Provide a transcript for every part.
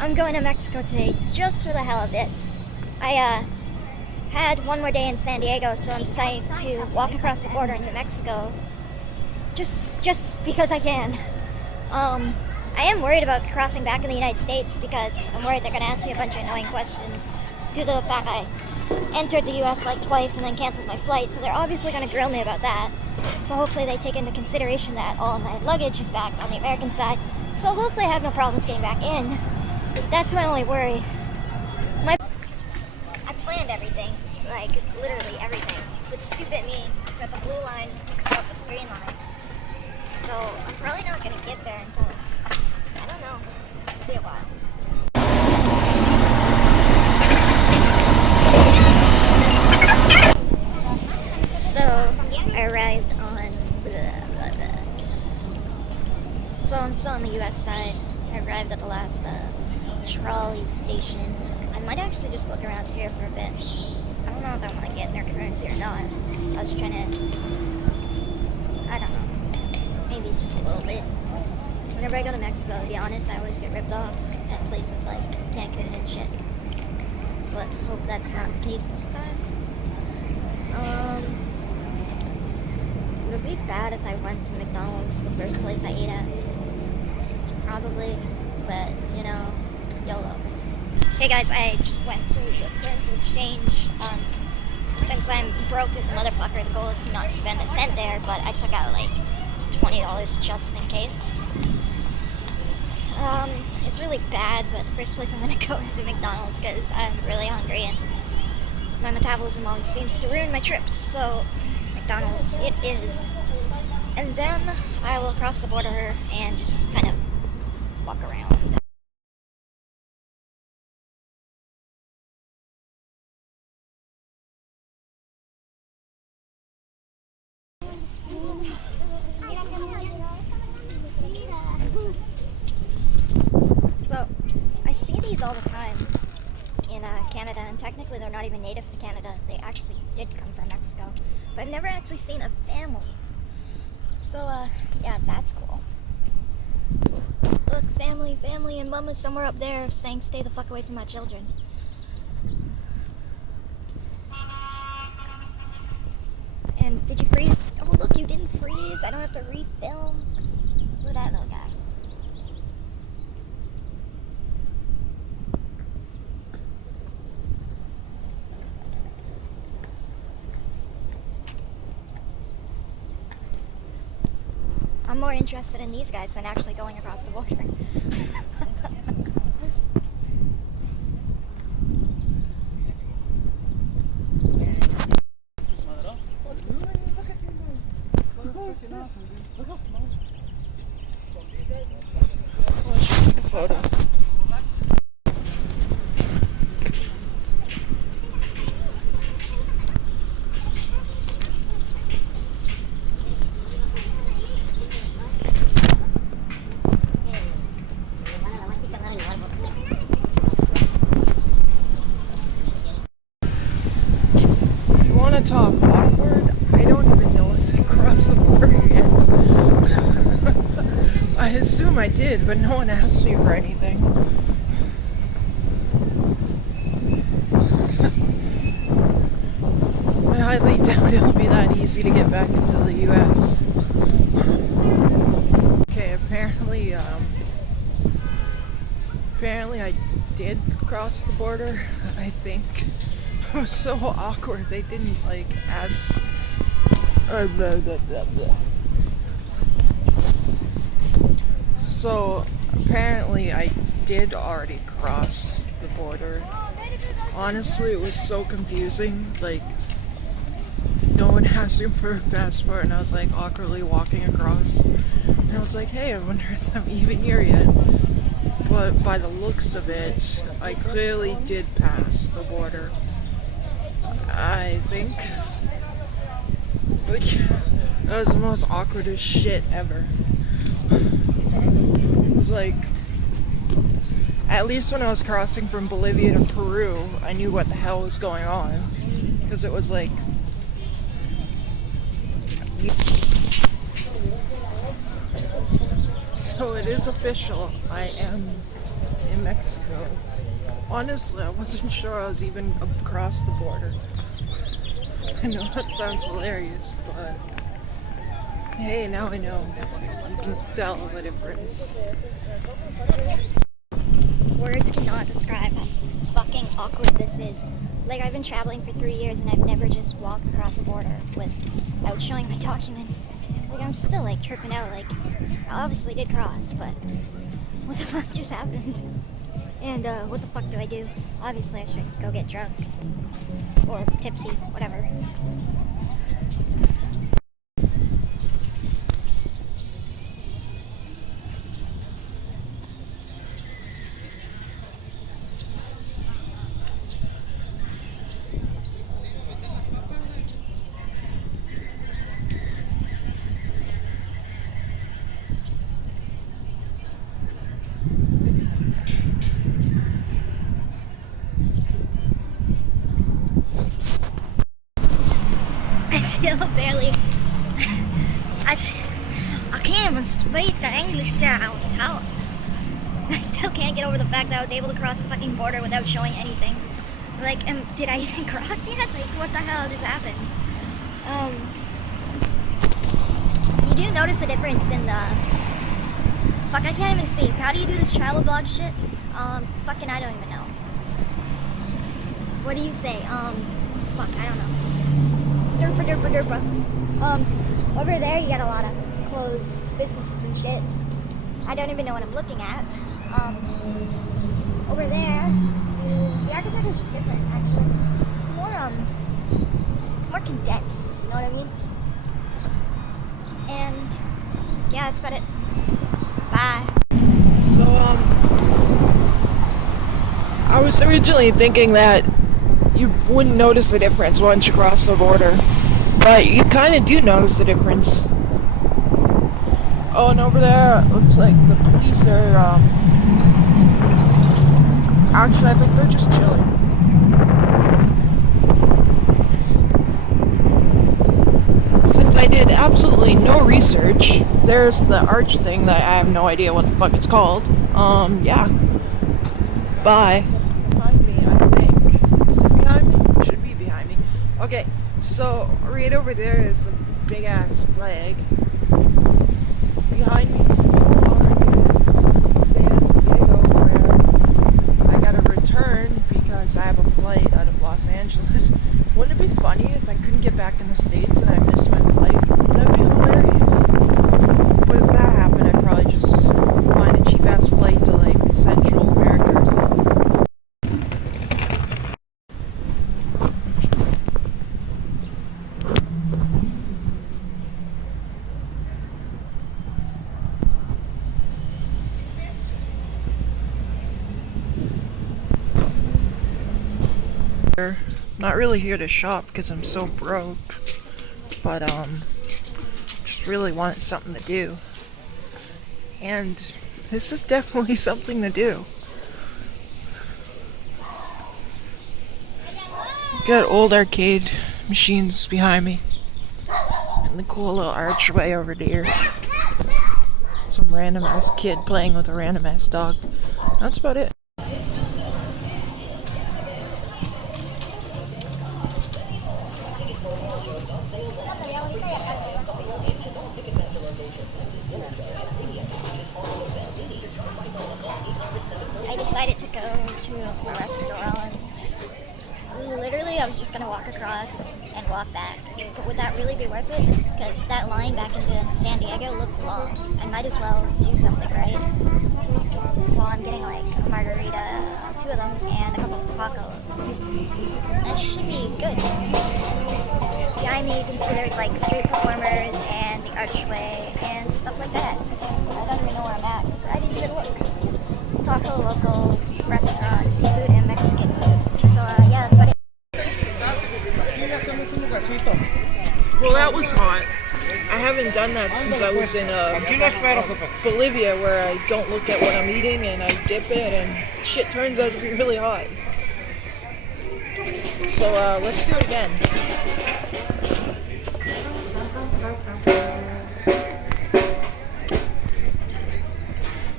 I'm going to Mexico today just for the hell of it. I had one more day in San Diego, so I'm deciding to walk across the border into Mexico just because I can. I am worried about crossing back in the United States because I'm worried they're going to ask me a bunch of annoying questions due to the fact I entered the U.S. like twice and then canceled my flight, so they're obviously going to grill me about that. So hopefully they take into consideration that all my luggage is back on the American side, so hopefully I have no problems getting back in. That's my only worry. I planned everything, like literally everything, but stupid me got the blue line mixed up with the green line. So I'm probably not going to get there until, I don't know, it'll be a while. So I arrived on So I'm still on the US side. I arrived at the last trolley station. I might actually just look around here for a bit. I don't know if I want to get their currency or not. I was trying to, I don't know, maybe just a little bit. Whenever I go to Mexico, to be honest, I always get ripped off at places like Cancun and shit. So let's hope that's not the case this time. Would it be bad if I went to McDonald's, the first place I ate at? Probably, but you know, YOLO. Hey guys, I just went to the currency exchange. Since I'm broke as a motherfucker, the goal is to not spend a cent there, but I took out like $20 just in case. It's really bad, but the first place I'm gonna go is to McDonald's because I'm really hungry and my metabolism always seems to ruin my trips, so McDonald's it is. And then I will cross the border and just kind of walk around. So, I see these all the time in Canada, and technically they're not even native to Canada. They actually did come from Mexico. But I've never actually seen a family. So, yeah, that's cool. Look, family, and Mama's somewhere up there saying stay the fuck away from my children. And did you freeze? Oh, look, you didn't freeze. I don't have to refilm. Look at that little guy. I'm more interested in these guys than actually going across the border. Talk awkward. I don't even know if I crossed the border yet. I assume I did, but no one asked me for anything. I highly doubt it'll be that easy to get back into the US. Okay, apparently I did cross the border, I think. It was so awkward. They didn't like ask. So apparently I did already cross the border. Honestly, it was so confusing. Like no one asked him for a passport, and I was like awkwardly walking across. And I was like, hey, I wonder if I'm even here yet. But by the looks of it, I clearly did pass the border. I think. Like, that was the most awkwardest shit ever. It was like, at least when I was crossing from Bolivia to Peru, I knew what the hell was going on. Because it was like, so it is official. I am in in Mexico. Honestly, I wasn't sure I was even across the border. I know that sounds hilarious, but hey, now I know. You can tell the difference. Words cannot describe how fucking awkward this is. Like, I've been traveling for 3 years and I've never just walked across a border without showing my documents. Like, I'm still like tripping out. Like, I obviously did cross, but what the fuck just happened? And what the fuck do I do? Obviously I should go get drunk. Or tipsy, whatever. I still barely. I can't even speak the English that I was taught. I still can't get over the fact that I was able to cross a fucking border without showing anything. Like, did I even cross yet? Like, what the hell just happened? You do notice a difference in the. Fuck, I can't even speak. How do you do this travel blog shit? Fucking, I don't even know. What do you say? Fuck, I don't know. Derpa derpa derpa. Over there you got a lot of closed businesses and shit. I don't even know what I'm looking at. Over there, the architecture is different actually. It's more condensed, you know what I mean? And yeah, that's about it. Bye. So, I was originally thinking that you wouldn't notice the difference once you cross the border, but you kind of do notice the difference. Oh, and over there, it looks like the police are, actually, I think they're just chilling. Since I did absolutely no research, there's the arch thing that I have no idea what the fuck it's called. Yeah. Bye. Behind me, I think. Is it behind me? It should be behind me. Okay, so right over there is a big ass flag. Behind me, where I gotta return because I have a flight out of Los Angeles. Wouldn't it be funny if I couldn't get back in the States and I missed my flight? That'd be hilarious. But if that happened, I'd probably just find a cheap ass flight to like Central America or something. Not really here to shop because I'm so broke, but just really wanted something to do, and this is definitely something to do. Got old arcade machines behind me, and the cool little archway over there. Some random ass kid playing with a random ass dog. That's about it. I decided to go to a restaurant. Literally, I was just gonna walk across and walk back. But would that really be worth it? Because that line back into San Diego looked long. I might as well do something, right? So I'm getting like a margarita, 2 of them, and a couple of tacos. That should be good. Behind me, you can see there's like street performers and the archway and stuff like that. I don't even know where I'm at because I didn't even look. Taco local restaurant, seafood and Mexican food. So yeah, that's about it. Well, that was hot. I haven't done that since I was in Bolivia, where I don't look at what I'm eating and I dip it, and shit turns out to be really hot. So let's do it again.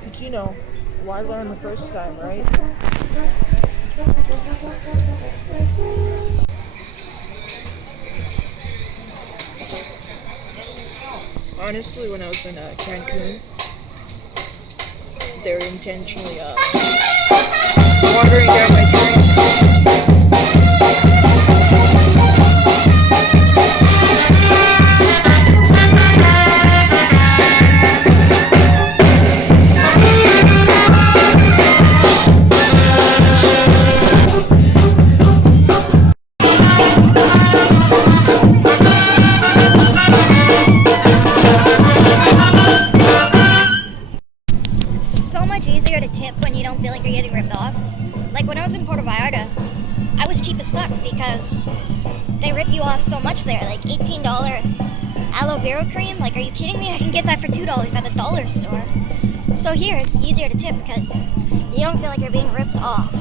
Like, you know, Why learn the first time, right? Honestly, when I was in Cancun, they were intentionally watering down my drink. So much easier to tip when you don't feel like you're getting ripped off. Like when I was in Puerto Vallarta, I was cheap as fuck because they rip you off so much there. Like $18 aloe vera cream. Like, are you kidding me? I can get that for $2 at a dollar store. So here it's easier to tip because you don't feel like you're being ripped off.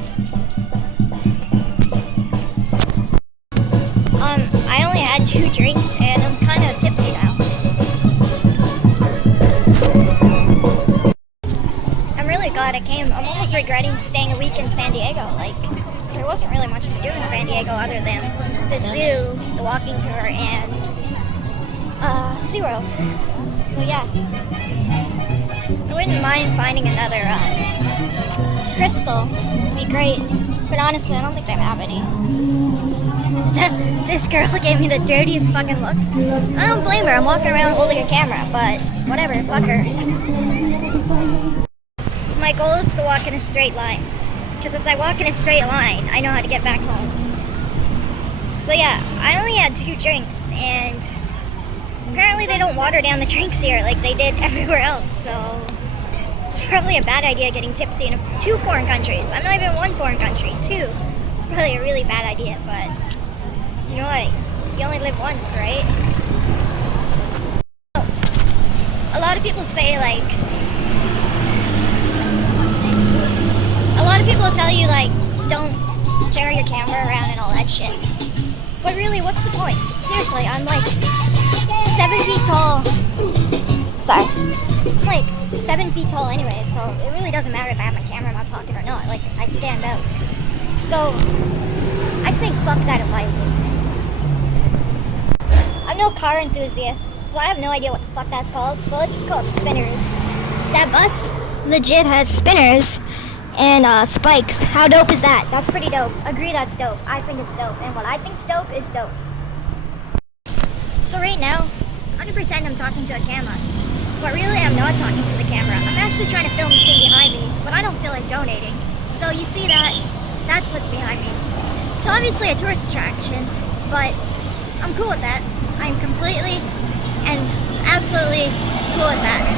I only had 2 drinks and I'm kind of tipsy now. I'm really glad I came. I'm almost regretting staying a week in San Diego. Like, there wasn't really much to do in San Diego other than the zoo, the walking tour, and SeaWorld. So yeah, I wouldn't mind finding another crystal. It'd be great. But honestly, I don't think they have any. This girl gave me the dirtiest fucking look. I don't blame her. I'm walking around holding a camera, but whatever, fuck her. My goal is to walk in a straight line. Because if I walk in a straight line, I know how to get back home. So yeah, I only had 2 drinks, and apparently they don't water down the drinks here like they did everywhere else, so it's probably a bad idea getting tipsy in 2 foreign countries. I'm not even in 1 foreign country, 2. It's probably a really bad idea, but you know what? You only live once, right? A lot of people say, like, a lot of people tell you, like, don't carry your camera around and all that shit. But really, what's the point? Seriously, I'm like 7 feet tall. Sorry. I'm like 7 feet tall anyway, so it really doesn't matter if I have my camera in my pocket or not. Like, I stand out. So, I say fuck that advice. I'm no car enthusiast, so I have no idea what the fuck that's called, so let's just call it spinners. That bus legit has spinners and spikes. How dope is that? That's pretty dope. Agree, that's dope. I think it's dope, and what I think's dope is dope. So right now, I'm gonna pretend I'm talking to a camera, but really I'm not talking to the camera. I'm actually trying to film the thing behind me, but I don't feel like donating. So you see that? That's what's behind me. It's obviously a tourist attraction, but I'm cool with that. I'm completely and absolutely cool with that.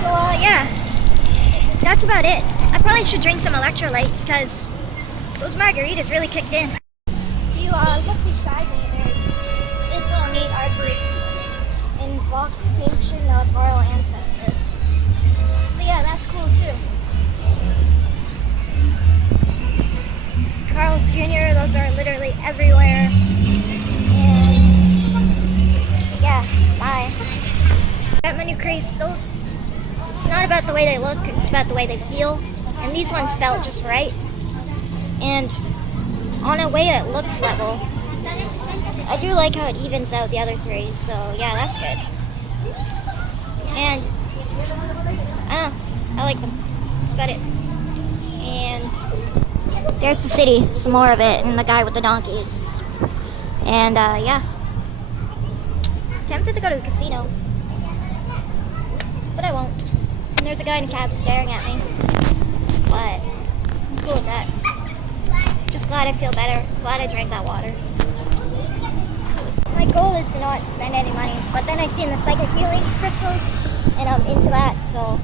So yeah, that's about it. I probably should drink some electrolytes because those margaritas really kicked in. If you look beside me, there's this little neat art piece, Invocation of Royal Ancestor. So yeah, that's cool too. Carl's Jr., those are literally everywhere. And yeah, bye. I got my new crystals. It's not about the way they look, it's about the way they feel. And these ones felt just right. And on a way it looks level, I do like how it evens out the other 3, so yeah, that's good. And I don't know, I like them. That's about it. And there's the city, some more of it, and the guy with the donkeys. And yeah. Tempted to go to the casino, but I won't. And there's a guy in a cab staring at me, but I'm cool with that. Just glad I feel better. Glad I drank that water. My goal is to not spend any money, but then I seen the psychic healing crystals, and I'm into that, so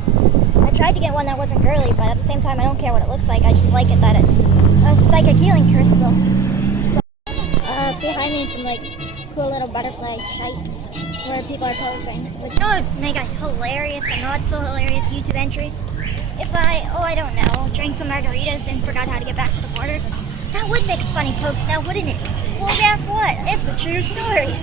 I tried to get one that wasn't girly, but at the same time I don't care what it looks like. I just like it that it's a psychic healing crystal. So behind me is some like cool little butterfly shite where people are posing, which would make a hilarious but not so hilarious YouTube entry if I don't know, drank some margaritas and forgot how to get back to the border. That would make a funny post now, wouldn't it? Well, guess what? It's a true story.